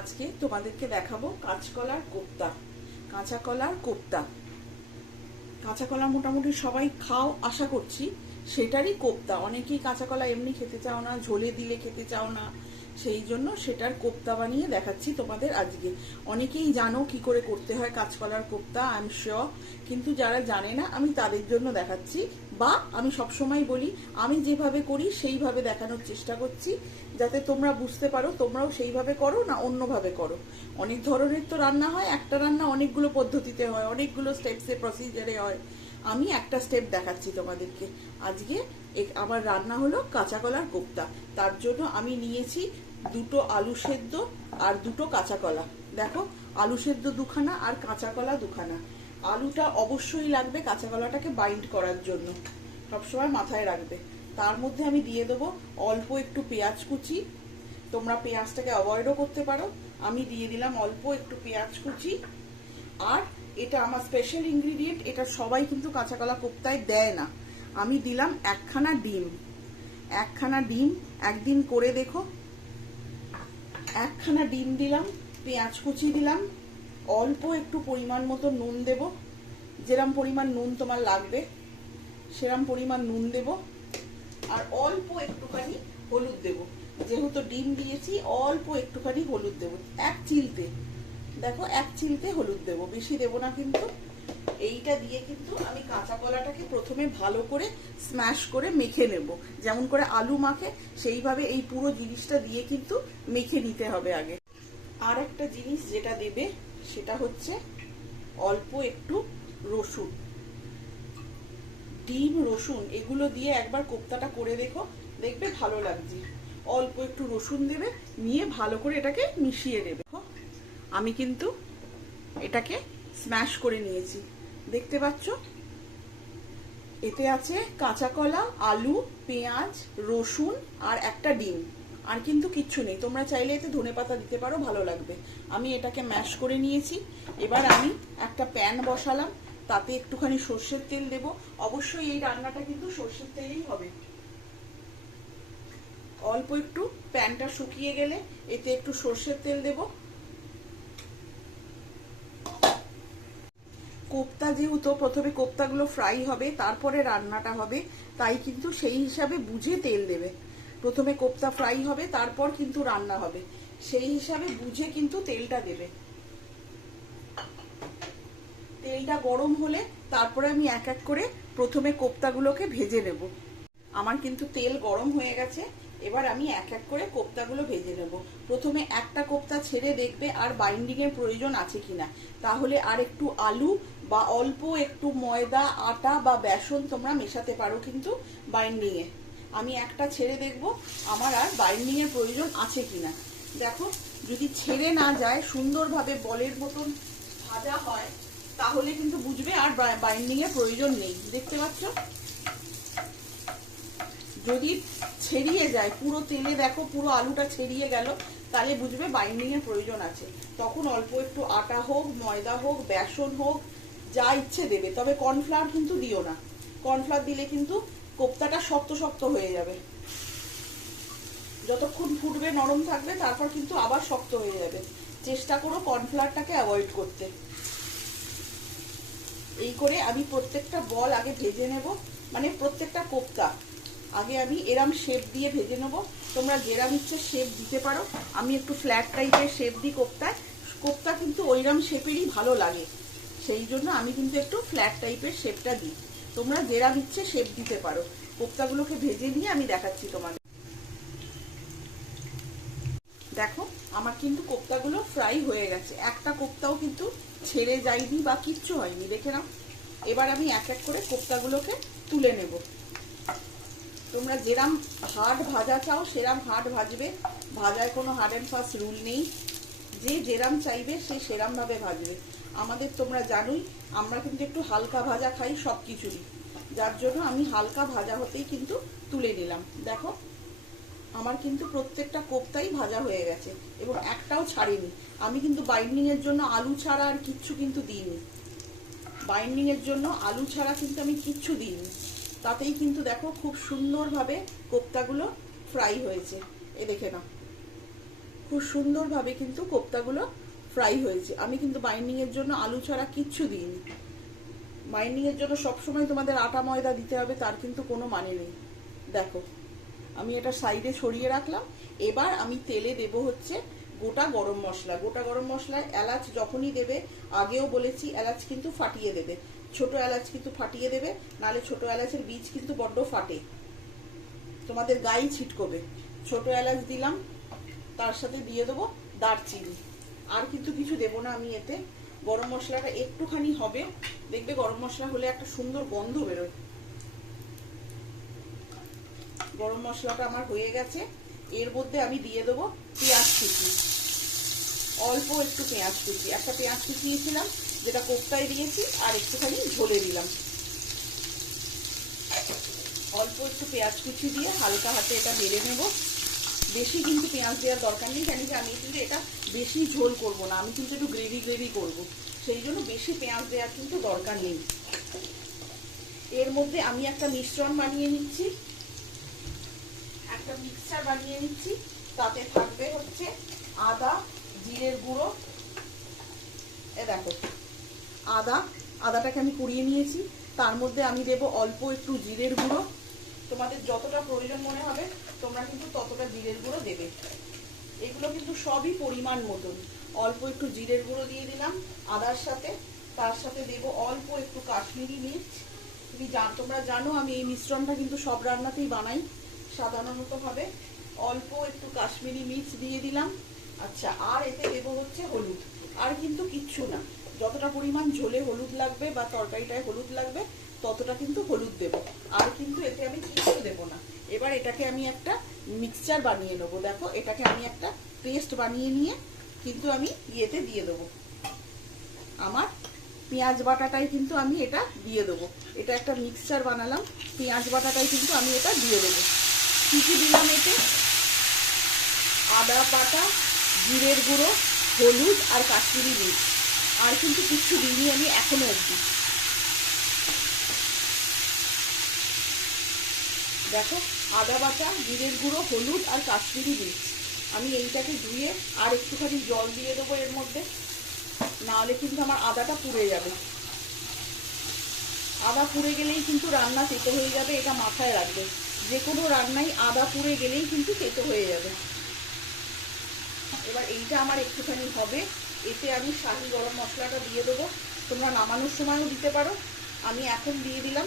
আজকে তোমাদেরকে দেখাবো কাঁচকলার কোপ্তা। কাঁচা কলার কোপ্তা, কাঁচা কলা মোটামুটি সবাই খাও আশা করছি, সেটারই কোপ্তা। অনেকেই কাঁচা কলা এমনি খেতে চাও না, ঝোলে দিলে খেতে চাও না, সেই জন্য সেটার কোপ্তা বানিয়ে দেখাচ্ছি তোমাদের আজকে। অনেকেই জানো কি করে করতে হয় কাঁচকলার কোপ্তা, আই এম শিওর, কিন্তু যারা জানে না আমি তাদের জন্য দেখাচ্ছি। বা আমি সবসময় বলি আমি যেভাবে করি সেইভাবে দেখানোর চেষ্টা করছি, যাতে তোমরা বুঝতে পারো তোমরাও সেইভাবে করো না অন্যভাবে করো। অনেক ধরনের তো রান্না হয়, একটা রান্না অনেকগুলো পদ্ধতিতে হয়, অনেকগুলো স্টেপসে প্রসিজারে হয়। আমি একটা স্টেপ দেখাচ্ছি তোমাদেরকে আজকে। আমার রান্না হলো কাঁচা কলার কোপ্তা। তার জন্য আমি নিয়েছি দুটো আলু সেদ্ধ আর দুটো কাঁচা কলা। দেখো, আলু সেদ্ধ দুখানা আর কাঁচা কলা দুখানা। আলুটা অবশ্যই লাগবে কাঁচা কলাটাকে বাইন্ড করার জন্য, সবসময় মাথায় রাখবে। তার মধ্যে আমি দিয়ে দেবো অল্প একটু পেঁয়াজ কুচি। তোমরা পেঁয়াজটাকে অ্যাভয়েডও করতে পারো, আমি দিয়ে দিলাম অল্প একটু পেঁয়াজ কুচি। আর এটা আমার স্পেশাল ইনগ্রিডিয়েন্ট, এটা সবাই কিন্তু কাঁচা কলা কোপ্তায় দেয় না। আমি দিলাম একখানা ডিম। একখানা ডিম একদিন করে দেখো। একখানা ডিম দিলাম, পেঁয়াজ কুচি দিলাম, অল্প একটু পরিমাণ মতো নুন দেব, যেরম পরিমাণ নুন তোমার লাগবে সেরম পরিমাণ নুন দেব। আর অল্প একটুখানি হলুদ দেব, যেহেতু ডিম দিয়েছি অল্প একটুখানি হলুদ দেব, এক চিলতে। দেখো, এক চিলতে হলুদ দেব, বেশি দেব না কিন্তু। এইটা দিয়ে কিন্তু আমি কাঁচা কলাটাকে প্রথমে ভালো করে স্ম্যাশ করে মেখে নেব, যেমন করে আলু মাখে সেইভাবে এই পুরো জিনিসটা দিয়ে কিন্তু মেখে নিতে হবে আগে। আর একটা জিনিস যেটা দেবে সেটা হচ্ছে অল্প একটু রসুন। ডিম, রসুন এগুলো দিয়ে একবার কোপ্তাটা করে দেখো, দেখবে ভালো লাগছে। অল্প একটু রসুন দেবে, নিয়ে ভালো করে এটাকে মিশিয়ে দেবে। আমি কিন্তু এটাকে স্ম্যাশ করে নিয়েছি, দেখতে পাচ্ছ। এতে আছে কাঁচা কলা, আলু, পেঁয়াজ, রসুন আর একটা ডিম, আর কিন্তু কিচ্ছু নেই। তোমরা চাইলে এতে ধনেপাতা দিতে পারো, ভালো লাগবে। আমি এটাকে ম্যাশ করে নিয়েছি। এবার আমি একটা প্যান বসালাম, তাতে একটুখানি সর্ষের তেল দেব। অবশ্যই এই রান্নাটা কিন্তু সর্ষের তেলেই হবে। অল্প একটু প্যানটা শুকিয়ে গেলে এতে একটু সর্ষের তেল দেব। কোপ্তা যেহেতু প্রথমে কোপ্তাগুলো ফ্রাই হবে তারপরে রান্নাটা হবে, তাই কিন্তু সেই হিসাবে বুঝে তেল দেবে। প্রথমে কোপ্তা ফ্রাই হবে তারপর কিন্তু রান্না হবে, সেই হিসাবে বুঝে কিন্তু তেলটা দেবে। তেলটা গরম হলে তারপরে আমি এক এক করে প্রথমে কোপ্তাগুলোকে ভেজে নেব। আমার কিন্তু তেল গরম হয়ে গেছে, এবার আমি এক এক করে কোপ্তাগুলো ভেজে নেব। প্রথমে একটা কোপ্তা ছেড়ে দেখবে আর বাইন্ডিং এর প্রয়োজন আছে কিনা, তাহলে আর একটু আলু বা অল্প একটু ময়দা, আটা বা বেসন তোমরা মেশাতে পারো কিন্তু বাইন্ডিং এ। আমি একটা ছেড়ে দেখব আমার আর বাইন্ডিং এর প্রয়োজন আছে কিনা। দেখো, যদি ছেড়ে না যায়, সুন্দরভাবে বলের মতন ভাজা হয়, তাহলে কিন্তু বুঝবে আর বাইন্ডিং এর প্রয়োজন নেই। দেখতে পাচ্ছ, যদি ছেড়িয়ে যায় পুরো তেলে, দেখো পুরো আলুটা ছেড়িয়ে গেল, তাহলে বুঝবে বাইন্ডিং এর প্রয়োজন আছে। তখন অল্প একটু আটা হোক, ময়দা হোক, বেসন হোক, যা ইচ্ছে দেবে। তবে কর্নফ্লাওয়ার কিন্তু দিও না, কর্নফ্লাওয়ার দিলে কিন্তু কোপ্তাটা শক্ত শক্ত হয়ে যাবে। যতক্ষণ ফুটবে নরম থাকবে, তারপর কিন্তু আবার শক্ত হয়ে যাবে। চেষ্টা করো কর্নফ্লাওয়ারটাকে অ্যাভয়েড করতে। এই করে আমি প্রত্যেকটা বল আগে ভেজে নেব, মানে প্রত্যেকটা কোপ্তা আগে আমি এরম শেপ দিয়ে ভেজে নেব। তোমরা যেরম ইচ্ছে শেপ দিতে পারো, আমি একটু ফ্ল্যাট টাইপের শেপ দিই কোপ্তায়। কোপ্তা কিন্তু ওইরকম শেপেরই ভালো লাগে, সেই জন্য আমি কিন্তু একটু ফ্ল্যাট টাইপের শেপটা দিই। তোমরা যেরম ইচ্ছে শেপ দিতে পারো। কোপ্তাগুলোকে ভেজে নিয়ে আমি দেখাচ্ছি তোমাদের। দেখো, আমার কিন্তু কোপ্তাগুলো ফ্রাই হয়ে গেছে, একটা কোপ্তাও কিন্তু ছেড়ে যায়নি বা কিচ্ছু হয়নি, দেখে নাও। এবার আমি এক এক করে কোপ্তাগুলোকে তুলে নেব। তোমরা যেরাম হার্ড ভাজা চাও সেরাম হার্ড ভাজবে, ভাজায় কোনো হার্ড অ্যান্ড ফাস্ট রুল নেই। যে যেরাম চাইবে সে সেরাম ভাবে ভাজবে। আমাদের তোমরা জানোই আমরা কিন্তু একটু হালকা ভাজা খাই সব কিছুরই, যার জন্য আমি হালকা ভাজা হতেই কিন্তু তুলে নিলাম। দেখো, আমার কিন্তু প্রত্যেকটা কোপ্তাই ভাজা হয়ে গেছে এবং একটাও ছাড়িনি। আমি কিন্তু বাইন্ডিং এর জন্য আলু ছাড়া আর কিচ্ছু কিন্তু দিইনি। বাইন্ডিং এর জন্য আলু ছাড়া কিন্তু আমি কিচ্ছু দিইনি। তাতেই কিন্তু দেখো খুব সুন্দরভাবে কোপ্তাগুলো ফ্রাই হয়েছে। এ দেখে নাও, খুব সুন্দরভাবে কিন্তু কোপ্তাগুলো ফ্রাই হয়েছে। আমি কিন্তু বাইন্ডিং এর জন্য আলু ছাড়া কিচ্ছু দিইনি। বাইন্ডিং এর জন্য সবসময় তোমাদের আটা ময়দা দিতে হবে তার কিন্তু কোনো মানে নেই। দেখো আমি এটা সাইডে সরিয়ে রাখলাম। এবার আমি তেলে দেব হচ্ছে গোটা গরম মশলা। গোটা গরম মশলায় এলাচ যখনই দেবে, আগেও বলেছি এলাচ কিন্তু ফাটিয়ে দেবে, ছোট এলাচ কিন্তু ফাটিয়ে দেবে, নাহলে ছোট এলাচের বীজ কিন্তু বড্ড ফাটে, তোমাদের গায়ে ছিটকবে। ছোট এলাচ দিলাম, তার সাথে দিয়ে দেবো দারচিনি। আর কিন্তু কিছু দেবো না আমি এতে। গরম মশলাটা একটুখানি হবে, দেখবে গরম মশলা হলে একটা সুন্দর গন্ধ বেরোয়। গরম মশলাটা আমার হয়ে গেছে। এর মধ্যে আমি দিয়ে দেবো পেঁয়াজ কুচি, অল্প একটু পেঁয়াজ কুচি। একটা পেঁয়াজ কুচিয়েছিলাম যেটা কোপ্তায় দিয়েছি, আর একটুখানি ঝোলে দিলাম। অল্প একটু পেঁয়াজ কুচি দিয়ে হালকা হাতে এটা বেড়ে নেব। বেশি কিন্তু পেঁয়াজ দেওয়ার দরকার নেই, জানি যে আমি কিন্তু এটা বেশি ঝোল করব না, আমি কিন্তু একটু গ্রেভি করব, সেই জন্য বেশি পেঁয়াজ দেওয়ার কিন্তু দরকার নেই। এর মধ্যে আমি একটা মিশ্রণ বানিয়ে নিচ্ছি, একটা মিক্সচার বানিয়ে নিচ্ছি। তাতে থাকবে হচ্ছে আদা, জিরের গুঁড়ো। এ দেখো আদাটাকে আমি কুড়িয়ে নিয়েছি। তার মধ্যে আমি দেব অল্প একটু জিরের গুঁড়ো। তোমাদের যতটা প্রয়োজন মনে হবে তোমরা কিন্তু ততটা জিরের গুঁড়ো দেবে। এগুলো কিন্তু সবই পরিমাণ মতন। অল্প একটু জিরের গুঁড়ো দিয়ে দিলাম আদার সাথে। তার সাথে দেব অল্প একটু কাশ্মীরি মির্চ। তোমরা জানো আমি এই মিশ্রণটা কিন্তু সব রান্নাতেই বানাই সাধারণত ভাবে। অল্প একটু কাশ্মীরি মির্চ দিয়ে দিলাম। আচ্ছা, আর এতে দেব হচ্ছে হলুদ। আর কিন্তু কিচ্ছু না, যতটা পরিমাণ ঝোলে হলুদ লাগবে বা তরকারিটায় হলুদ লাগবে ততটা কিন্তু হলুদ দেব। আর কিন্তু এতে আমি কিচ্ছু দেব না। এবার এটাকে আমি একটা মিক্সচার বানিয়ে নেবো। দেখো এটাকে আমি একটা পেস্ট বানিয়ে নিয়ে কিন্তু আমি ইয়েতে দিয়ে দেবো। আমার পেঁয়াজ বাটাটাই কিন্তু আমি এটা দিয়ে দেবো। এটা একটা মিক্সচার বানালাম, পেঁয়াজ বাটাটাই কিন্তু আমি এটা দিয়ে দেবো। কি কি দিলাম এতে? আদা বাটা, জিরের গুঁড়ো, হলুদ আর কাশ্মীরি মির্চ। আর কিন্তু কিচ্ছু দিইনি আমি এখনো অবধি। দেখো আদা বাটা, জিরের গুঁড়ো, হলুদ আর কাশ্মীরি মির্চ। আমি এইটাকে ধুয়ে আর একটুখানি জল দিয়ে দেবো এর মধ্যে, নাহলে কিন্তু আমার আদাটা পুড়ে যাবে। আদা পুড়ে গেলেই কিন্তু রান্না তেতো হয়ে যাবে, এটা মাথায় রাখবে। যে কোনো রান্নাই আদা পুড়ে গেলেই কিন্তু তেতো হয়ে যাবে। এবার এইটা আমার একটুখানি হবে। এতে আমি শাহি গরম মশলাটা দিয়ে দেবো। তোমরা নামানোর সময়ও দিতে পারো, আমি এখন দিয়ে দিলাম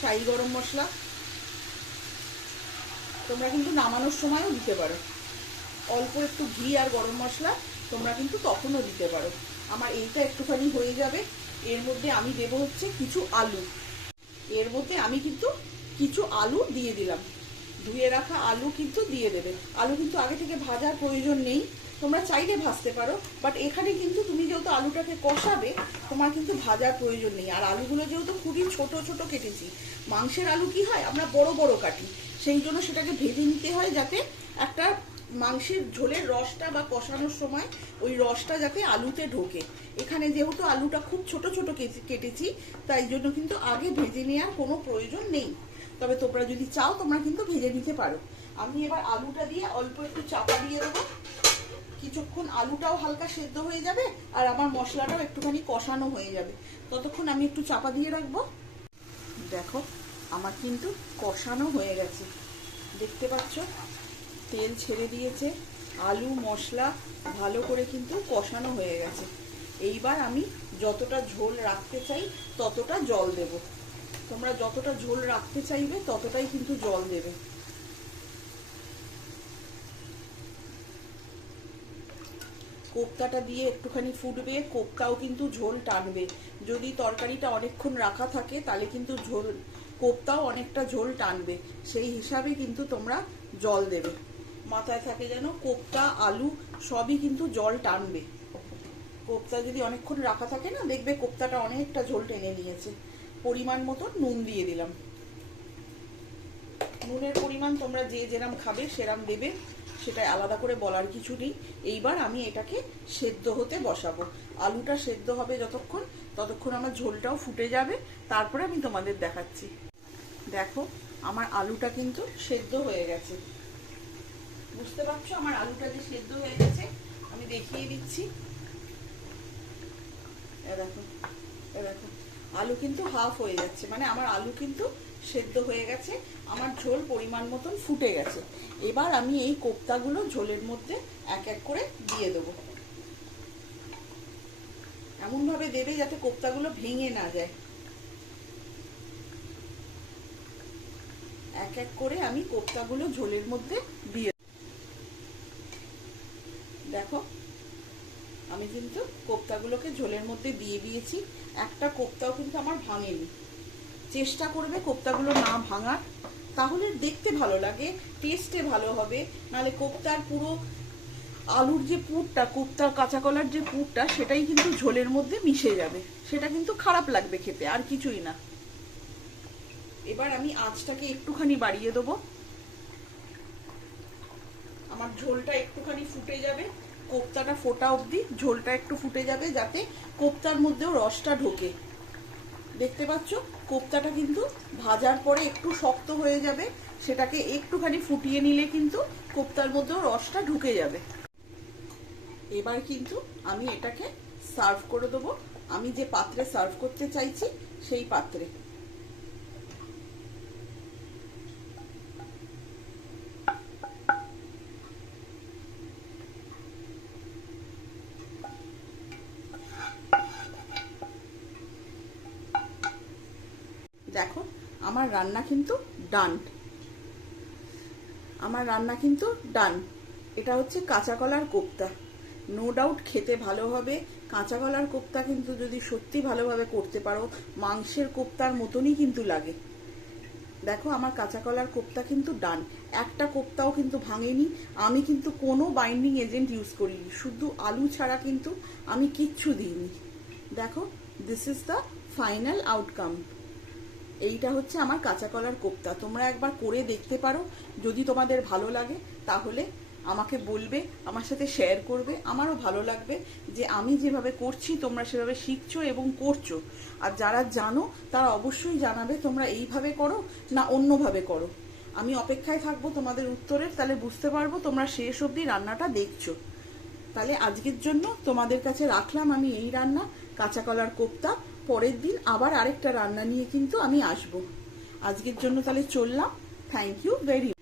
শাহি গরম মশলা। তোমরা কিন্তু নামানোর সময়ও দিতে পারো। অল্প একটু ঘি আর গরম মশলা তোমরা কিন্তু তখনও দিতে পারো। আমার এইটা একটুখানি হয়ে যাবে। এর মধ্যে আমি দেব হচ্ছে কিছু আলু। এর মধ্যে আমি কিন্তু কিছু আলু দিয়ে দিলাম, ধুয়ে রাখা আলু কিন্তু দিয়ে দেবে। আলু কিন্তু আগে থেকে ভাজার প্রয়োজন নেই, তোমরা চাইলে ভাজতে পারো, বাট এখানে কিন্তু তুমি যেহেতু আলুটাকে কষাবে তোমার কিন্তু ভাজার প্রয়োজন নেই। আর আলুগুলো যেহেতু খুবই ছোট ছোট কেটেছি, মাংসের আলু কি হয় আমরা বড় বড় কাটি, সেই জন্য সেটাকে ভেজে নিতে হয় যাতে একটা মাংসের ঝোলের রসটা বা কষানোর সময় ওই রসটা যাতে আলুতে ঢোকে। এখানে যেহেতু আলুটা খুব ছোট ছোট কেটেছি তাই জন্য কিন্তু আগে ভেজে নেওয়ার কোনো প্রয়োজন নেই। তবে তোমরা যদি চাও তোমরা কিন্তু ভেজে নিতে পারো। আমি এবার আলুটা দিয়ে অল্প একটু চাপা দিয়ে দেবো। কিছুক্ষণ আলুটাও হালকা সেদ্ধ হয়ে যাবে আর আমার মশলাটাও একটুখানি কষানো হয়ে যাবে। ততক্ষণ আমি একটু চাপা দিয়ে রাখবো। দেখো আমার কিন্তু কষানো হয়ে গেছে, দেখতে পাচ্ছ তেল ছেড়ে দিয়েছে, আলু মশলা ভালো করে কিন্তু কষানো হয়ে গেছে। এইবার আমি যতটা ঝোল রাখতে চাই ততটা জল দেব। তোমরা যতটা ঝোল রাখতে চাইবে ততটাই কিন্তু জল দেবে। কোপ্তাটা দিয়ে একটুখানি ফুটবে, কোপ্তাও কিন্তু ঝোল টানবে। যদি তরকারিটা অনেকক্ষণ রাখা থাকে তাহলে কিন্তু কোপ্তাও অনেকটা ঝোল টানবে, সেই হিসাবে কিন্তু তোমরা জল দেবে। মাথায় থাকে যেন কোপ্তা আলু সবই কিন্তু জল টানবে। কোপ্তা যদি অনেকক্ষণ রাখা থাকে না, দেখবে কোপ্তাটা অনেকটা ঝোল টেনে নিয়েছে। পরিমাণ মতো নুন দিয়ে দিলাম। নুনের পরিমাণ তোমরা যে যেরাম খাবে সেরাম দেবে, সেটা আলাদা করে বলার কিছু নেই। এইবার আমি এটাকে সেদ্ধ হতে বসাবো। আলুটা সেদ্ধ হবে যতক্ষণ, ততক্ষণ আমার ঝোলটাও ফুটে যাবে, তারপরে আমি তোমাদের দেখাচ্ছি। দেখো আমার আলুটা কিন্তু সেদ্ধ হয়ে গেছে। বুঝতে পারছো আমার আলুটা যে সেদ্ধ হয়ে গেছে, আমি দেখিয়ে দিচ্ছি। দেখো দেখো, আলু কিন্তু হাফ হয়ে যাচ্ছে, মানে আমার আলু কিন্তু সেদ্ধ হয়ে গেছে, আমার ঝোল পরিমাণ মতন ফুটে গেছে। এবার আমি এই কোপ্তাগুলো ঝোলের মধ্যে এক এক করে দিয়ে দেবো। এমন ভাবে দেবে যাতে কোপ্তাগুলো ভেঙে না যায়। এক এক করে আমি কোপ্তাগুলো ঝোলের মধ্যে দিয়ে, দেখো আমি কিন্তু কোপ্তাগুলোকে ঝোলের মধ্যে দিয়ে দিয়েছি। একটা কোপ্তাও কিন্তু আমার ভাঙেনি। চেষ্টা করবে কোপ্তাগুলো না ভাঙার, তাহলে দেখতে ভালো লাগে, টেস্টে ভালো হবে। নাহলে কোপ্তার পুরো আলুর যে পুরটা, কোপ্তার কাঁচা কলার যে পুরটা, সেটাই কিন্তু ঝোলের মধ্যে মিশে যাবে, সেটা কিন্তু খারাপ লাগবে খেতে, আর কিছুই না। এবার আমি আঁচটাকে একটুখানি বাড়িয়ে দেবো। আমার ঝোলটা একটুখানি ফুটে যাবে, কোপ্তাটা ফোটা অবধি ঝোলটা একটু ফুটে যাবে, যাতে কোপ্তার মধ্যেও রসটা ঢোকে। দেখতে পাচ্ছ কোপ্তাটা কিন্তু ভাজার পরে একটু শক্ত হয়ে যাবে, সেটাকে একটুখানি ফুটিয়ে নিলে কিন্তু কোপ্তার মধ্যেও রসটা ঢুকে যাবে। এবার কিন্তু আমি এটাকে সার্ভ করে দেবো। আমি যে পাত্রে সার্ভ করতে চাইছি সেই পাত্রে। দেখো আমার রান্না কিন্তু ডান, আমার রান্না কিন্তু ডান। এটা হচ্ছে কাঁচা কলার কোপ্তা। নো ডাউট খেতে ভালো হবে। কাঁচা কলার কোপ্তা কিন্তু যদি সত্যি ভালোভাবে করতে পারো, মাংসের কোপ্তার মতনই কিন্তু লাগে। দেখো আমার কাঁচা কলার কোপ্তা কিন্তু ডান, একটা কোপ্তাও কিন্তু ভাঙেনি। আমি কিন্তু কোনো বাইন্ডিং এজেন্ট ইউজ করিনি, শুধু আলু ছাড়া কিন্তু আমি কিচ্ছু দিইনি। দেখো this is the final outcome. এইটা হচ্ছে আমার কাঁচা কলার কোপ্তা। তোমরা একবার করে দেখতে পারো, যদি তোমাদের ভালো লাগে তাহলে আমাকে বলবে, আমার সাথে শেয়ার করবে। আমারও ভালো লাগবে যে আমি যেভাবে করছি তোমরা সেভাবে শিখছো এবং করছো। আর যারা জানো তারা অবশ্যই জানাবে তোমরা এইভাবে করো না অন্যভাবে করো। আমি অপেক্ষায় থাকবো তোমাদের উত্তরের, তাহলে বুঝতে পারবো তোমরা শেষ অবধি রান্নাটা দেখছো। তাহলে আজকের জন্য তোমাদের কাছে রাখলাম আমি এই রান্না, কাঁচা কলার কোপ্তা। পরের দিন আবার আরেকটা রান্না নিয়ে কিন্তু আমি আসবো। আজকের জন্য তাহলে চললাম। Thank you very much.